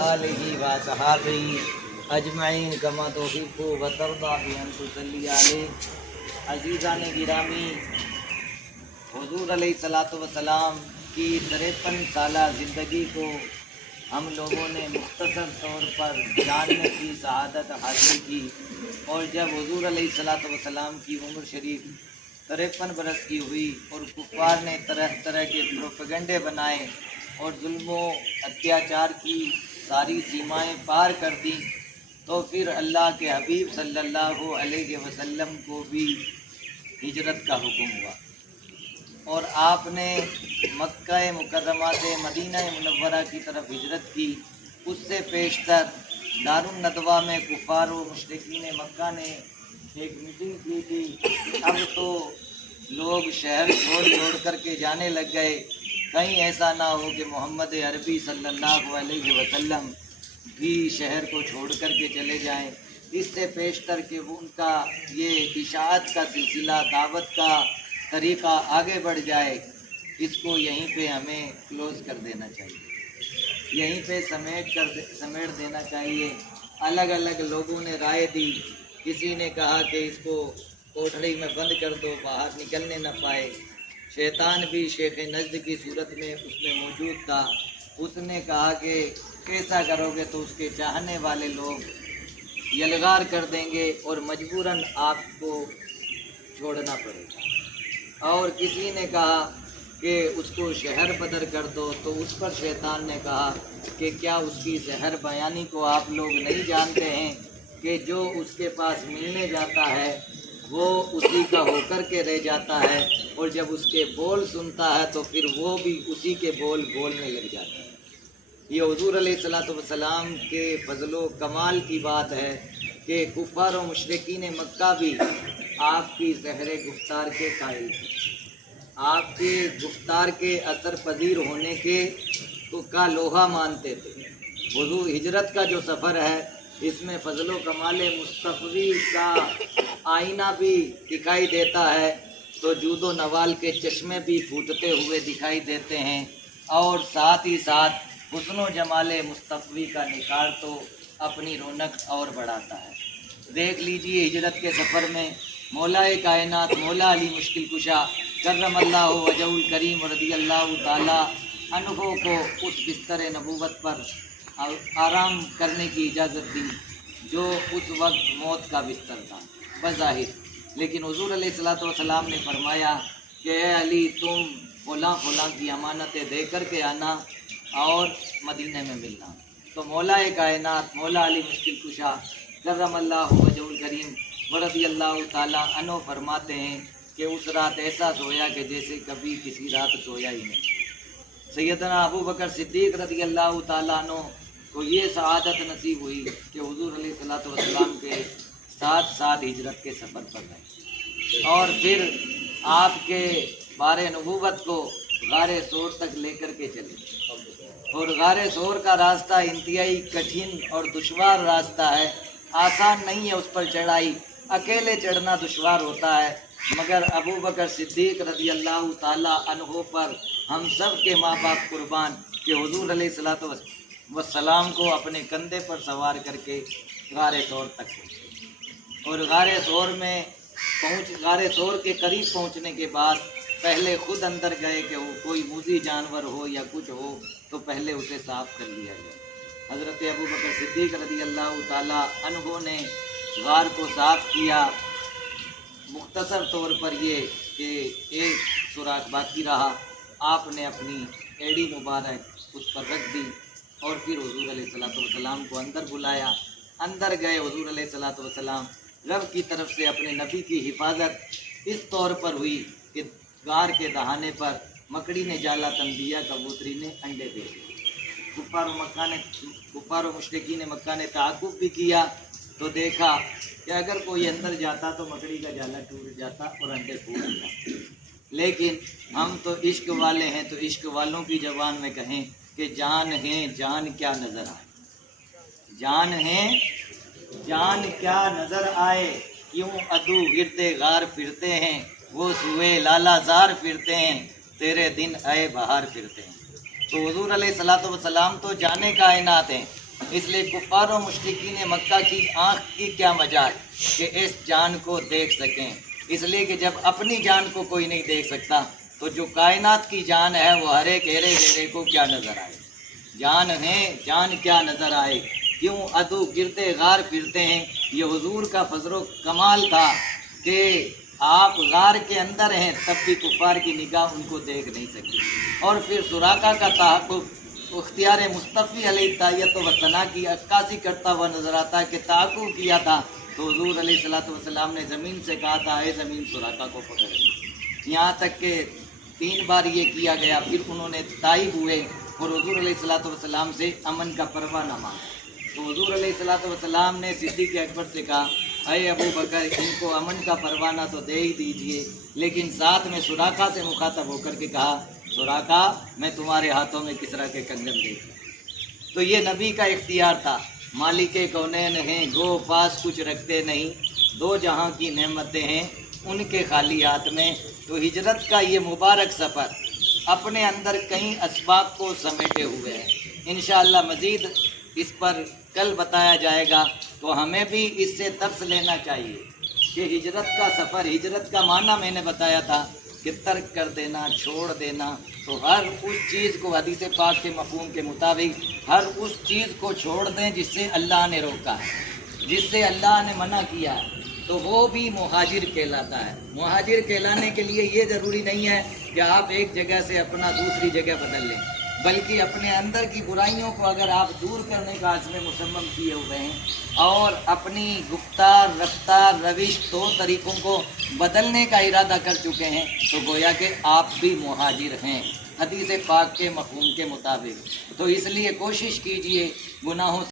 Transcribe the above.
आलिहि व सहाबिहि अजमईन कमा तौफीक़ु व तर्दा बि अन तुसल्ली अलैहि। अज़ीज़ान गिरामी, हुज़ूर अलैहिस्सलातु वस्सलाम की 53 साला ज़िंदगी को हम लोगों ने मुख्तसर तौर पर जानने की सआदत हासिल की। और जब हुज़ूर अलैहिस्सलातु वस्सलाम की उम्र शरीफ 53 बरस की हुई और कुफ़ार ने तरह तरह के प्रोपेगंडे बनाए और जुल्मों अत्याचार की सारी सीमाएं पार कर दी, तो फिर अल्लाह के हबीब सल्लल्लाहु अलैहि वसल्लम को भी हिजरत का हुक्म हुआ और आपने मक्का मुकर्रमा से मदीना मुनव्वरा की तरफ हिजरत की। उससे पेशतर दारुन नदवा में कुफ़ार व मुशरिकीन मक्का ने एक मीटिंग की थी। अब तो लोग शहर छोड़ कर के जाने लग गए, कहीं ऐसा ना हो कि मोहम्मद अरबी सल्लल्लाहु अलैहि वसल्लम भी शहर को छोड़ कर के चले जाएं। इससे पेशतर कि उनका ये इशाअत का सिलसिला, दावत का तरीक़ा आगे बढ़ जाए, इसको यहीं पे हमें क्लोज़ कर देना चाहिए, यहीं पे समेट देना चाहिए। अलग अलग लोगों ने राय दी। किसी ने कहा कि इसको कोठड़ी में बंद कर दो, बाहर निकलने न पाए। शैतान भी शेख नज़्द की सूरत में उसमें मौजूद था। उसने कहा कि कैसा करोगे तो उसके चाहने वाले लोग यलगार कर देंगे और मजबूरन आपको छोड़ना पड़ेगा। और किसी ने कहा कि उसको शहर बदर कर दो, तो उस पर शैतान ने कहा कि क्या उसकी जहर बयानी को आप लोग नहीं जानते हैं कि जो उसके पास मिलने जाता है वो उसी का होकर के रह जाता है, और जब उसके बोल सुनता है तो फिर वो भी उसी के बोल बोलने लग जाता है। ये हुज़ूर अलैहिस्सलातु वस्सलाम के फजलो कमाल की बात है कि कुफ़ार और मुशरिकीन मक्का भी आपकी ज़हरे गुफ्तार के कायल थे, आपके गुफ्तार के असर पजीर होने के तो का लोहा मानते थे। हुज़ूर हिजरत का जो सफ़र है, इसमें फजलो कमाल मुस्तफ़ी का आईना भी दिखाई देता है, तो जूदो नवाल के चश्मे भी फूटते हुए दिखाई देते हैं, और साथ ही साथ हुस्नो जमाले मुस्तफ़ी का निखार तो अपनी रौनक और बढ़ाता है। देख लीजिए, हिजरत के सफ़र में मौलाए कायनात मौला अली मुश्किल कुशा करमल्लाहु वजहुल करीम रज़ियल्लाहु ताला अन्हु को उस बिस्तर नबूवत पर आराम करने की इजाज़त दी जो उस वक्त मौत का बिस्तर था बज़ाहिर। लेकिन हुज़ूर अलैहिस्सलातु वस्सलाम ने फरमाया कि ए अली, तुम फ़लाँ की अमानतें दे कर के आना और मदीने में मिलना। तो मौलाए कायनात मौला अली मुश्किल कुशा करमल्लाहु वजहुल करीम रज़ियल्लाहु ताला अन्हु फरमाते हैं कि उस रात ऐसा सोया कि जैसे कभी किसी रात सोया ही नहीं। सैयदना अबू बकर सिद्दीक़ रज़ियल्लाहु ताला अन्हु को ये सआदत नसीब हुई कि हुज़ूर अलैहिस्सलातु वस्सलाम के साथ साथ हिजरत के सफ़र पर गए, और फिर आपके बारे नबूवत को गारे सोर तक लेकर के चले। और गारे सोर का रास्ता इंतहाई कठिन और दुश्वार रास्ता है, आसान नहीं है उस पर चढ़ाई, अकेले चढ़ना दुश्वार होता है। मगर अबू बकर सिद्दीक़ रज़ियल्लाहु ताला अन्हु पर हम सब के माँ बाप कुर्बान कि हुज़ूर अलैहिस्सलातु वस्सलाम को अपने कंधे पर सवार करके गारे सोर तक, और गारे सोर के करीब पहुँचने के बाद पहले खुद अंदर गए कि वो कोई मूज़ी जानवर हो या कुछ हो तो पहले उसे साफ़ कर लिया जाए। हज़रत अबू बकर सिद्दीक़ रज़ियल्लाहु ताला अन्हु ने गार को साफ़ किया। मुख्तसर तौर पर ये कि एक सुराख बाकी रहा, आपने अपनी एड़ी मुबारक उस पर रख दी और फिर हुज़ूर अलैहिस्सलातु वस्सलाम को अंदर बुलाया। अंदर गए हुज़ूर अलैहिस्सलातु वस्सलाम, रब की तरफ से अपने नबी की हिफाजत इस तौर पर हुई कि गार के दहाने पर मकड़ी ने जाला तन दिया, कबूतरी ने अंडे दे दिए। कुफ़ार व मुशरिकीन मक्का ने ताक़ुब भी किया तो देखा कि अगर कोई अंदर जाता तो मकड़ी का जाला टूट जाता और अंडे फूट जाते। लेकिन हम तो इश्क वाले हैं, तो इश्क वालों की ज़बान में कहें कि जान है जान क्या नज़र आए, जान है जान क्या नज़र आए, क्यों अदू गिरते गार फिरते हैं, वो सुए लालाजार फिरते हैं, तेरे दिन आए बाहर फिरते हैं। तो हुज़ूर अलैहिस्सलातु वस्सलाम तो जाने कायनात हैं, اس لیے کفار و مشرکین مکہ کی آنکھ کی کیا مجال کہ اس جان کو دیکھ سکیں، اس لیے کہ جب اپنی جان کو کوئی نہیں دیکھ سکتا تو جو کائنات کی جان ہے وہ ہر ایک ہیرے ہیرے کو کیا نظر آئے، جان ہے جان کیا نظر آئے، کیوں عدو گرتے غار پھرتے ہیں۔ یہ حضور کا فضل و کمال تھا کہ آپ غار کے اندر ہیں تب بھی کفار کی نگاہ ان کو دیکھ نہیں سکتی، اور پھر سراقہ کا تحقق اختیار مصطفی علیہ تعیت و ثنا کی عکاسی کرتا ہوا نظر آتا ہے کہ تعاقب کیا تھا تو حضور علیہ الصلوۃ والسلام نے زمین سے کہا تھا اے زمین سراقہ کو پکڑ، یہاں تک کہ 3 بار یہ کیا گیا، پھر انہوں نے تائب ہوئے اور حضور علیہ الصلوۃ والسلام سے امن کا پروانہ مانگا۔ تو حضور علیہ الصلوۃ والسلام نے صدیق اکبر سے کہا اے ابو بکر ان کو امن کا پروانہ تو دے ہی دیجئے، لیکن ساتھ میں سراقہ سے مخاطب ہو کر کے کہا سراقہ میں تمہارے ہاتھوں میں کسرا کے کنگن دے دوں۔ تو یہ نبی کا اختیار تھا، مالک کونین ہیں گو پاس کچھ رکھتے نہیں، 2 جہاں کی نعمتیں ہیں ان کے خالی ہاتھ میں۔ تو ہجرت کا یہ مبارک سفر اپنے اندر کئی اسباب کو سمیٹے ہوئے ہے، انشاءاللہ مزید اس پر کل بتایا جائے گا۔ تو ہمیں بھی اس سے درس لینا چاہیے کہ ہجرت کا سفر، ہجرت کا معنی میں نے بتایا تھا کہ ترک کر دینا، چھوڑ دینا، تو ہر اس چیز کو حدیث پاک کے مفہوم کے مطابق ہر اس چیز کو چھوڑ دیں جس سے اللہ نے روکا ہے، جس سے اللہ نے منع کیا ہے، تو وہ بھی مہاجر کہلاتا ہے۔ مہاجر کہلانے کے لیے یہ ضروری نہیں ہے کہ آپ ایک جگہ سے اپنا دوسری جگہ بدل لیں، بلکہ اپنے اندر کی برائیوں کو اگر آپ دور کرنے کا عزم مصمم کیے ہوئے ہیں اور اپنی گفتار، رفتار، روش، طور طریقوں کو بدلنے کا ارادہ کر چکے ہیں تو گویا کہ آپ بھی مہاجر ہیں حدیث پاک کے مفہوم کے مطابق۔ تو اس لیے کوشش کیجئے گناہوں